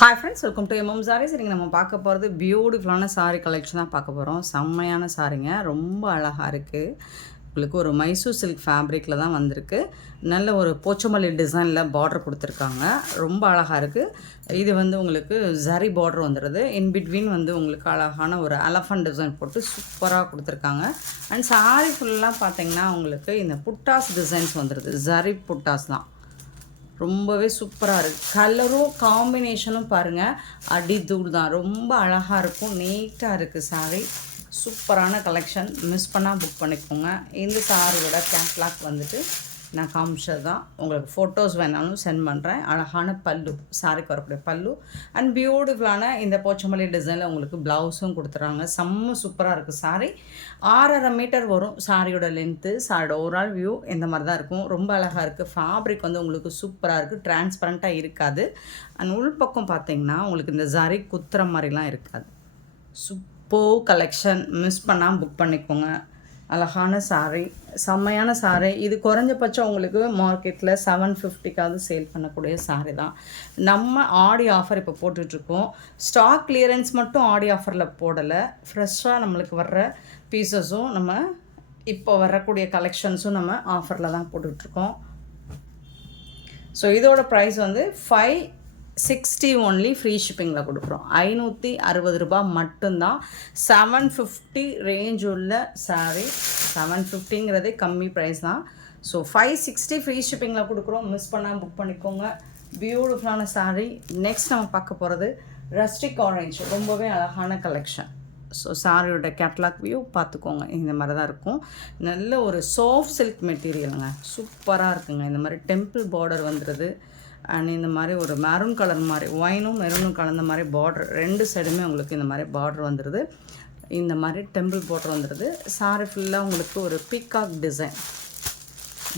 Hi friends, welcome to MM sarees. சரிங்க, நம்ம பார்க்க போகிறது பியூட்டிஃபுல்லான சாரீ கலெக்ஷன் தான் பார்க்க போகிறோம். செம்மையான சாரீங்க, ரொம்ப அழகாக இருக்குது. உங்களுக்கு ஒரு மைசூர் சில்க் ஃபேப்ரிக்கில் தான் வந்திருக்கு. நல்ல ஒரு போச்சமல்லி டிசைனில் பார்டர் கொடுத்துருக்காங்க, ரொம்ப அழகாக இருக்குது. இது வந்து உங்களுக்கு ஜரி பார்டர் வந்துடுது. இன் பிட்வீன் வந்து உங்களுக்கு அழகான ஒரு எலஃபண்ட் டிசைன் போட்டு சூப்பராக கொடுத்துருக்காங்க. அண்ட் சாரீ ஃபுல்லாக பார்த்தீங்கன்னா உங்களுக்கு இந்த புட்டாஸ் டிசைன்ஸ் வந்துடுது. ஜரி புட்டாஸ் தான், ரொம்பவே சூப்பராக இருக்குது. கலரும் காம்பினேஷனும் பாருங்கள், அடி தூள் தான், ரொம்ப அழகாக இருக்கும். நீட்டாக இருக்குது சாரீ. சூப்பரான கலெக்ஷன், மிஸ் பண்ணால் புக் பண்ணிக்கோங்க. இந்த சாரியோட கேட்லாக் வந்துட்டு நான் காமிச்சது தான். உங்களுக்கு ஃபோட்டோஸ் வேணாலும் சென்ட் பண்ணுறேன். அழகான பல்லு, சாரிக்கு வரக்கூடிய பல்லு அண்ட் பியூட்டிஃபுல்லான இந்த போச்சமல்லி டிசைனில் உங்களுக்கு ப்ளவுஸும் கொடுத்துட்றாங்க. செம்ம சூப்பராக இருக்குது சாரீ. 6.5 மீட்டர் வரும் சாரியோட லென்த்து. சாரியோட ஓவரால் வியூ இந்த மாதிரி தான் இருக்கும். ரொம்ப அழகாக இருக்குது. ஃபேப்ரிக் வந்து உங்களுக்கு சூப்பராக இருக்குது, டிரான்ஸ்பரண்ட்டாக இருக்காது. அண்ட் உள்பக்கம் பார்த்தீங்கன்னா உங்களுக்கு இந்த ஜரி குத்துற மாதிரிலாம் இருக்காது. சூப்பர் கலெக்ஷன், மிஸ் பண்ணாமல் புக் பண்ணிக்கோங்க. அழகான சாரீ, செம்மையான சாரீ. இது குறைஞ்சபட்சம் உங்களுக்கு மார்க்கெட்டில் 750க்காவது சேல் பண்ணக்கூடிய சாரீ தான். நம்ம ஆடி ஆஃபர் இப்போ போட்டுட்ருக்கோம். ஸ்டாக் கிளியரன்ஸ் மட்டும் ஆடி ஆஃபரில் போடலை. ஃப்ரெஷ்ஷாக நம்மளுக்கு வர்ற பீசஸும் நம்ம இப்போ வரக்கூடிய கலெக்ஷன்ஸும் நம்ம ஆஃபரில் தான் போட்டுட்ருக்கோம். ஸோ இதோட ப்ரைஸ் வந்து 560 ஒன்லி, ஃப்ரீ ஷிப்பிங்கில் கொடுக்குறோம். 560 ரூபா மட்டும்தான். 750 ரேஞ்ச் உள்ள சாரீ. 750ங்கிறதே கம்மி ப்ரைஸ் தான். ஸோ 560 ஃப்ரீ ஷிப்பிங்கில் கொடுக்குறோம். மிஸ் பண்ணாமல் புக் பண்ணிக்கோங்க. பியூட்டிஃபுல்லான சாரீ. நெக்ஸ்ட் நம்ம பார்க்க போகிறது ரஸ்டிக் ஆரஞ்ச், ரொம்பவே அழகான கலெக்ஷன். ஸோ சாரியோட கேட்லாக் வியூ பார்த்துக்கோங்க, இந்த மாதிரி தான் இருக்கும். நல்ல ஒரு சாஃப்ட் சில்க் மெட்டீரியலுங்க, சூப்பராக இருக்குங்க. இந்த மாதிரி டெம்பிள் பார்டர் வந்துடுது. அண்ட் இந்த மாதிரி ஒரு மெரூன் கலர் மாதிரி, ஒயினும் மெரூனும் கலந்த மாதிரி பார்டர், ரெண்டு சைடுமே உங்களுக்கு இந்த மாதிரி பார்டர் வந்துடுது. இந்த மாதிரி டெம்பிள் பார்டர் வந்துடுது. சாரி ஃபுல்லாக உங்களுக்கு ஒரு பீகாக் டிசைன்.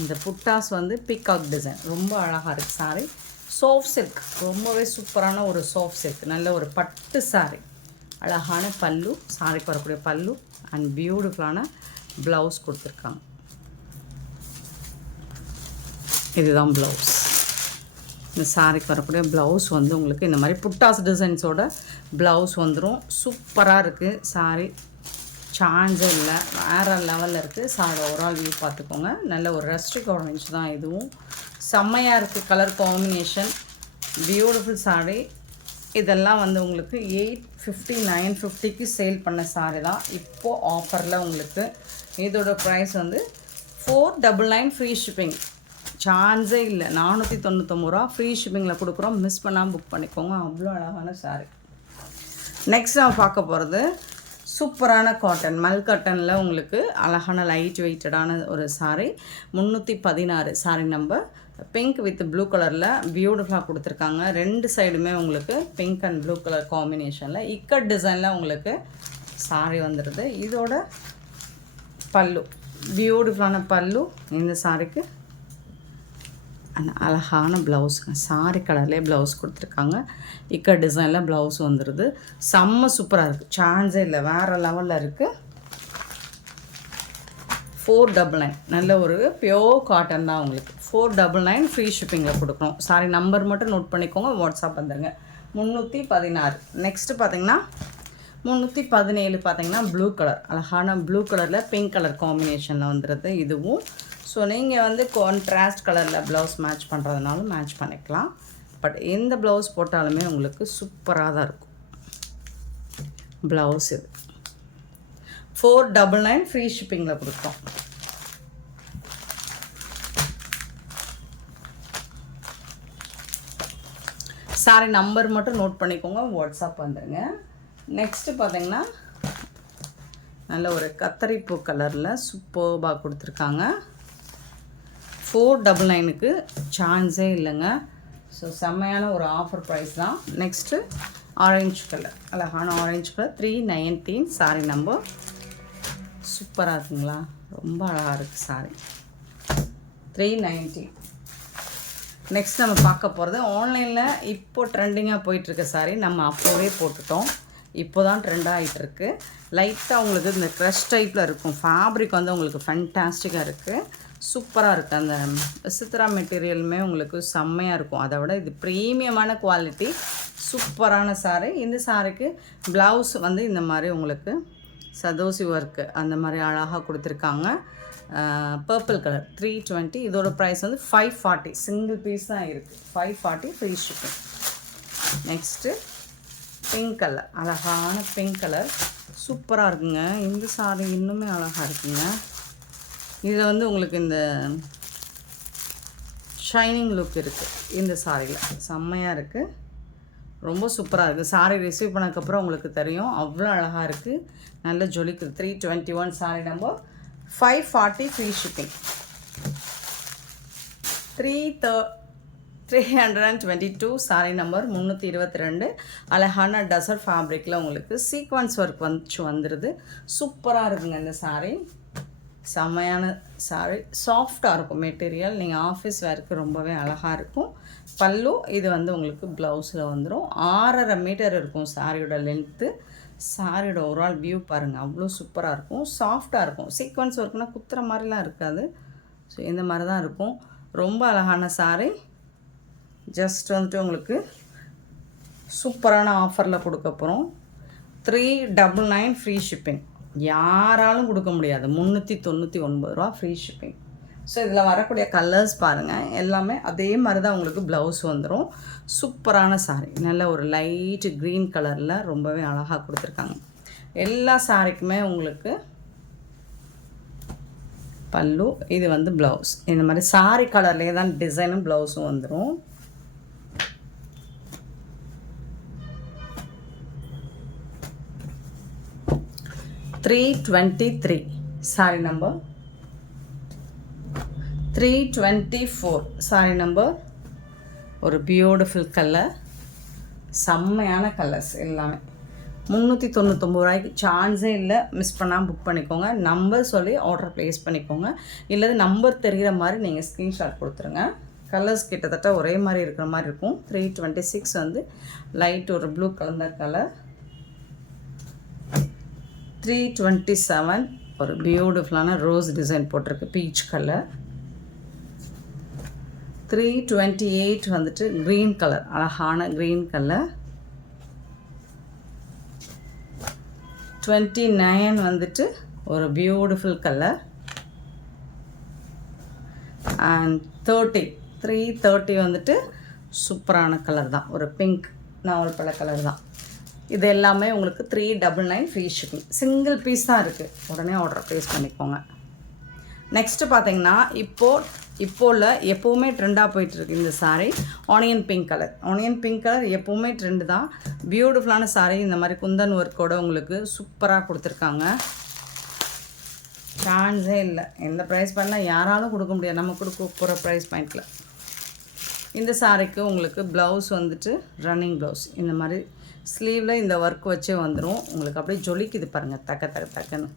இந்த புட்டாஸ் வந்து பீகாக் டிசைன், ரொம்ப அழகாக இருக்குது சாரி. சாஃப்ட் சில்க், ரொம்பவே சூப்பரான ஒரு சாஃப்ட் சில்க், நல்ல ஒரு பட்டு சாரி. அழகான பல்லு, சாரிக்கு வரக்கூடிய பல்லு அண்ட் பியூட்டிஃபுல்லான ப்ளவுஸ் கொடுத்துருக்காங்க. இதுதான் ப்ளவுஸ். இந்த சாரிக்கு வரக்கூடிய ப்ளவுஸ் வந்து உங்களுக்கு இந்த மாதிரி புட்டாஸ் டிசைன்ஸோட ப்ளவுஸ் வந்துடும். சூப்பராக இருக்குது சாரி, சான்ஸே இல்லை, வேறு லெவலில் இருக்குது. சாரி ஓவரால் வியூ பார்த்துக்கோங்க. நல்ல ஒரு ரஸ்டிக் ஆரஞ்ச் தான் இதுவும், செம்மையாக இருக்குது. Colour combination beautiful sorry. இதெல்லாம் வந்து உங்களுக்கு 850 950க்கு சேல் பண்ண சாரி தான். இப்போது ஆஃபரில் உங்களுக்கு இதோட ப்ரைஸ் வந்து 499 ஃப்ரீ ஷிப்பிங். சான்ஸே இல்லை, 499 ரூபா ஃப்ரீ ஷிப்பிங்கில் கொடுக்குறோம். மிஸ் பண்ணாமல் புக் பண்ணிக்கோங்க. அவ்வளோ அழகான சாரீ. நெக்ஸ்ட் நம்ம பார்க்க போகிறது சூப்பரான காட்டன், மல் காட்டனில் உங்களுக்கு அழகான லைட் வெயிட்டடான ஒரு sari. 316 sari number. Pink with blue கலரில் பியூட்டிஃபுல்லாக கொடுத்துருக்காங்க. ரெண்டு சைடுமே உங்களுக்கு பிங்க் அண்ட் ப்ளூ கலர் காம்பினேஷனில் இக்கட் டிசைனில் உங்களுக்கு சாரீ வந்துடுது. இதோட பல்லு, பியூட்டிஃபுல்லான பல்லு. இந்த சாரீக்கு அழகான ப்ளவுஸுங்க, சாரி கலர்லேயே ப்ளவுஸ் கொடுத்துருக்காங்க. இக்க டிசைனில் ப்ளவுஸ் வந்துடுது. செம்ம சூப்பராக இருக்குது, சான்ஸே இல்லை, வேறு லெவலில் இருக்குது. 499, நல்ல ஒரு பியோர் காட்டன் தான் உங்களுக்கு. 499 ஃப்ரீ ஷிப்பிங்கில் கொடுக்குறோம். சாரி நம்பர் மட்டும் நோட் பண்ணிக்கோங்க, வாட்ஸ்அப் வந்துடுங்க. 316. நெக்ஸ்ட்டு பார்த்தீங்கன்னா 317 பார்த்தீங்கன்னா ப்ளூ கலர், அழகான ப்ளூ கலரில் பிங்க் கலர் காம்பினேஷனில் வந்துடுது இதுவும். ஸோ நீங்கள் வந்து கான்ட்ராஸ்ட் கலரில் ப்ளவுஸ் மேட்ச் பண்ணுறதுனாலும் மேட்ச் பண்ணிக்கலாம். பட் எந்த ப்ளவுஸ் போட்டாலுமே உங்களுக்கு சூப்பராக தான் இருக்கும் ப்ளவுஸ். இது 499 ஃப்ரீ ஷிப்பிங்கில் கொடுத்தோம். சாரி நம்பர் மட்டும் நோட் பண்ணிக்கோங்க, வாட்ஸ்அப் வந்துடுங்க. நெக்ஸ்ட்டு பார்த்தீங்கன்னா நல்ல ஒரு கத்தரிப்பூ கலரில் சூப்பர்பாக கொடுத்துருக்காங்க. 499க்கு சான்ஸே இல்லைங்க. ஸோ செம்மையான ஒரு ஆஃபர் ப்ரைஸ் தான். நெக்ஸ்ட்டு ஆரஞ்சு கலர், அழகான ஆரஞ்சு கலர், 319 சாரி நம்பர். சூப்பராக இருக்குங்களா, ரொம்ப அழகாக இருக்குது சாரி. 390. நெக்ஸ்ட் நம்ம பார்க்க போகிறது ஆன்லைனில் இப்போ ட்ரெண்டிங்காக போயிட்டுருக்க சாரி. நம்ம அப்போவே போட்டுட்டோம், இப்போ தான் ட்ரெண்டாக ஆகிட்டுருக்கு. லைட்டாக உங்களுக்கு இந்த க்ரஷ் டைப்பில் இருக்கும். ஃபேப்ரிக் வந்து உங்களுக்கு ஃபேன்டாஸ்டிக்காக இருக்குது, சூப்பராக இருக்குது. அந்த சித்ரா மெட்டீரியலுமே உங்களுக்கு செம்மையாக இருக்கும். அதை விட இது ப்ரீமியமான குவாலிட்டி. சூப்பரான சாரீ. இந்த சாரிக்கு ப்ளவுஸ் வந்து இந்த மாதிரி உங்களுக்கு சதோசி ஒர்க்கு அந்த மாதிரி அழகாக கொடுத்துருக்காங்க. Purple colour 320. இதோட ப்ரைஸ் வந்து 540. சிங்கிள் பீஸ் தான் இருக்குது. 540 free shipping. Next pink colour, அழகான பிங்க் கலர் சூப்பராக இருக்குங்க. இந்த சாரி இன்னுமே அழகாக இருக்குங்க. இதில் வந்து உங்களுக்கு இந்த ஷைனிங் லுக் இருக்குது. இந்த சாரியில் செம்மையாக இருக்குது. ரொம்ப சூப்பராக இருக்குது. சாரி ரிசீவ் பண்ணதுக்கப்புறம் உங்களுக்கு தெரியும் அவ்வளோ அழகாக இருக்குது. நல்ல ஜொலிக்குது. 321 sorry number 540 free shipping. 322 sorry number 322. அழகான டசர் ஃபேப்ரிக்கில் உங்களுக்கு சீக்வன்ஸ் ஒர்க் வந்துடுது. சூப்பராக இருக்குங்க இந்த சாரீ. செம்மையான சாரீ. சாஃப்டாக இருக்கும் மெட்டீரியல். நீங்கள் ஆஃபீஸ் வேருக்கு ரொம்பவே அழகாக இருக்கும். பல்லு இது வந்து உங்களுக்கு ப்ளவுஸில் வந்துடும். 6.5 மீட்டர் இருக்கும் சாரியோட லென்த்து. சாரியோட ஒரு ஆள் வியூ பாருங்கள், அவ்வளோ சூப்பராக இருக்கும். சாஃப்டாக இருக்கும். சீக்வன்ஸ் ஒர்க்னால் குத்துற மாதிரிலாம் இருக்காது. ஸோ இந்த மாதிரி தான் இருக்கும். ரொம்ப அழகான சாரீ. ஜஸ்ட் வந்துட்டு உங்களுக்கு சூப்பரான ஆஃபரில் கொடுக்க போகிறோம். 399 ஃப்ரீ ஷிப்பிங். யாராலும் கொடுக்க முடியாது. 399 ரூபா ஃப்ரீ ஷிப்பிங். ஸோ இதில் வரக்கூடிய கலர்ஸ் பாருங்கள், எல்லாமே அதே மாதிரி தான் உங்களுக்கு ப்ளவுஸ் வந்துடும். சூப்பரான சாரீ. நல்ல ஒரு லைட் க்ரீன் கலரில் ரொம்பவே அழகாக கொடுத்துருக்காங்க. எல்லா சாரிக்குமே உங்களுக்கு பல்லு, இது வந்து ப்ளவுஸ். இந்த மாதிரி சாரி கலர்லேயே தான் டிசைனும் ப்ளவுஸும் வந்துடும். $323 சாரி நம்பர் 324 சாரி நம்பர். ஒரு பியூட்டிஃபுல் கலர், செம்மையான கலர்ஸ் எல்லாமே. 399 ரூபாய்க்கு சான்ஸே இல்லை. மிஸ் பண்ணாமல் புக் பண்ணிக்கோங்க. நம்பர் சொல்லி ஆர்டர் ப்ளேஸ் பண்ணிக்கோங்க. இல்லது நம்பர் தெரிகிற மாதிரி நீங்கள் ஸ்க்ரீன்ஷாட் கொடுத்துருங்க. கலர்ஸ் கிட்டத்தட்ட ஒரே மாதிரி இருக்கிற மாதிரி இருக்கும். 326 வந்து லைட் ஒரு ப்ளூ கலந்த கலர். 327 ஒரு பியூட்டிஃபுல்லான ரோஸ் டிசைன் போட்டிருக்கு, பீச் கலர். 328 வந்துட்டு க்ரீன் கலர், அழகான க்ரீன் கலர். 29 வந்துட்டு ஒரு பியூட்டிஃபுல் கலர். அண்ட் 330 வந்துட்டு சூப்பரான கலர் தான், ஒரு பிங்க் நாவல் பழ கலர் தான். இது எல்லாமே உங்களுக்கு 399 ஃப்ரீ ஷிப்பிங். சிங்கிள் பீஸ் தான் இருக்குது. உடனே ஆர்டர் ப்ளேஸ் பண்ணிக்கோங்க. நெக்ஸ்ட்டு பார்த்தீங்கன்னா இப்போல எப்போவுமே ட்ரெண்டாக போயிட்டுருக்கு இந்த sari. Onion pink colour. Onion pink colour எப்போவுமே ட்ரெண்டு தான். பியூட்டிஃபுல்லான சாரீ. இந்த மாதிரி குந்தன் ஒர்க்கோடு உங்களுக்கு சூப்பராக கொடுத்துருக்காங்க. சான்ஸே இல்லை. எந்த ப்ரைஸ் பண்ணால் யாராலும் கொடுக்க முடியாது நம்ம கொடுக்க போகிற ப்ரைஸ் பாயிண்டில். இந்த சாரீக்கு உங்களுக்கு ப்ளவுஸ் வந்துட்டு ரன்னிங் ப்ளவுஸ். இந்த மாதிரி ஸ்லீவில் இந்த ஒர்க் வச்சே வந்துடும். உங்களுக்கு அப்படியே ஜொலிக்குது பாருங்கள், டக்குன்னு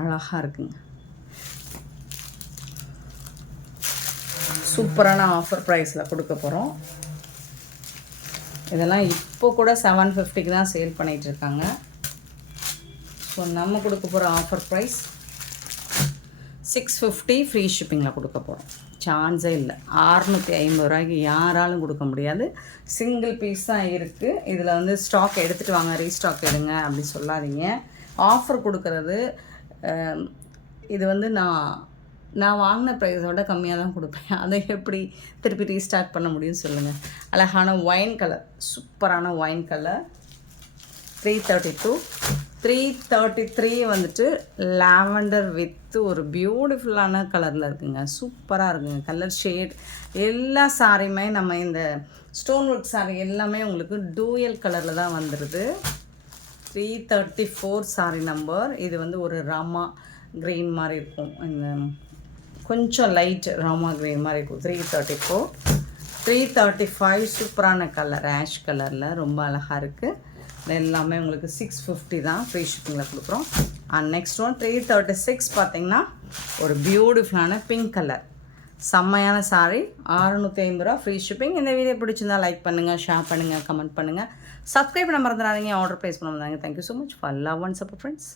அழகாக இருக்குங்க. சூப்பரான ஆஃபர் ப்ரைஸில் கொடுக்க போகிறோம். இதெல்லாம் இப்போ கூட 750க்கு தான் சேல் பண்ணிகிட்ருக்காங்க. ஸோ நம்ம கொடுக்க போகிற ஆஃபர் ப்ரைஸ் 650 ஃப்ரீ ஷிப்பிங்கில் கொடுக்க போகிறோம். சான்ஸே இல்லை. 650 ரூபாய்க்கு யாராலும் கொடுக்க முடியாது. சிங்கிள் பீஸ் தான் இருக்குது. இதில் வந்து ஸ்டாக் எடுத்துகிட்டு வாங்க, ரீஸ்டாக் எடுங்க அப்படி சொல்லாதீங்க. ஆஃபர் கொடுக்குறது இது வந்து நான் வாங்கின ப்ரைஸோட கம்மியாக தான் கொடுப்பேன். அதை எப்படி திருப்பி ரீஸ்டார்ட் பண்ண முடியும்னு சொல்லுங்கள். அழகான ஒயின் கலர், சூப்பரான ஒயின் கலர். 332. 333 வந்துட்டு லாவெண்டர் வித் ஒரு பியூட்டிஃபுல்லான கலரில் இருக்குங்க. சூப்பராக இருக்குங்க கலர் ஷேட். எல்லா சாரியுமே நம்ம இந்த ஸ்டோன் ஒர்க் சாரி எல்லாமே உங்களுக்கு டூயல் கலரில் தான் வந்துடுது. 334 சாரி நம்பர். இது வந்து ஒரு ராமா க்ரீன் மாதிரி இருக்கும். இந்த கொஞ்சம் லைட் ராமா க்ரீன் மாதிரி இருக்கும். 334. 335 சூப்பரான கலர், ஆஷ் கலரில் ரொம்ப அழகாக இருக்குது. எல்லாமே உங்களுக்கு 650 தான் ஃப்ரீ ஷிப்பிங்கில் கொடுக்குறோம். அண்ட் நெக்ஸ்ட் ஒன் 336 பார்த்தீங்கன்னா ஒரு பியூட்டிஃபுல்லான பிங்க் கலர், செம்மையான சாரீ. 650 ரூபா ஃப்ரீ ஷிப்பிங். இந்த வீடியோ பிடிச்சிருந்தால் லைக் பண்ணுங்கள், ஷேர் பண்ணுங்கள், கமெண்ட் பண்ணுங்கள், சப்ஸ்கிரைப் பண்ண மறந்துடாதீங்க, ஆர்டர் ப்ளேஸ் பண்ண மறந்துடாதீங்க. Thank you so much for love and support friends.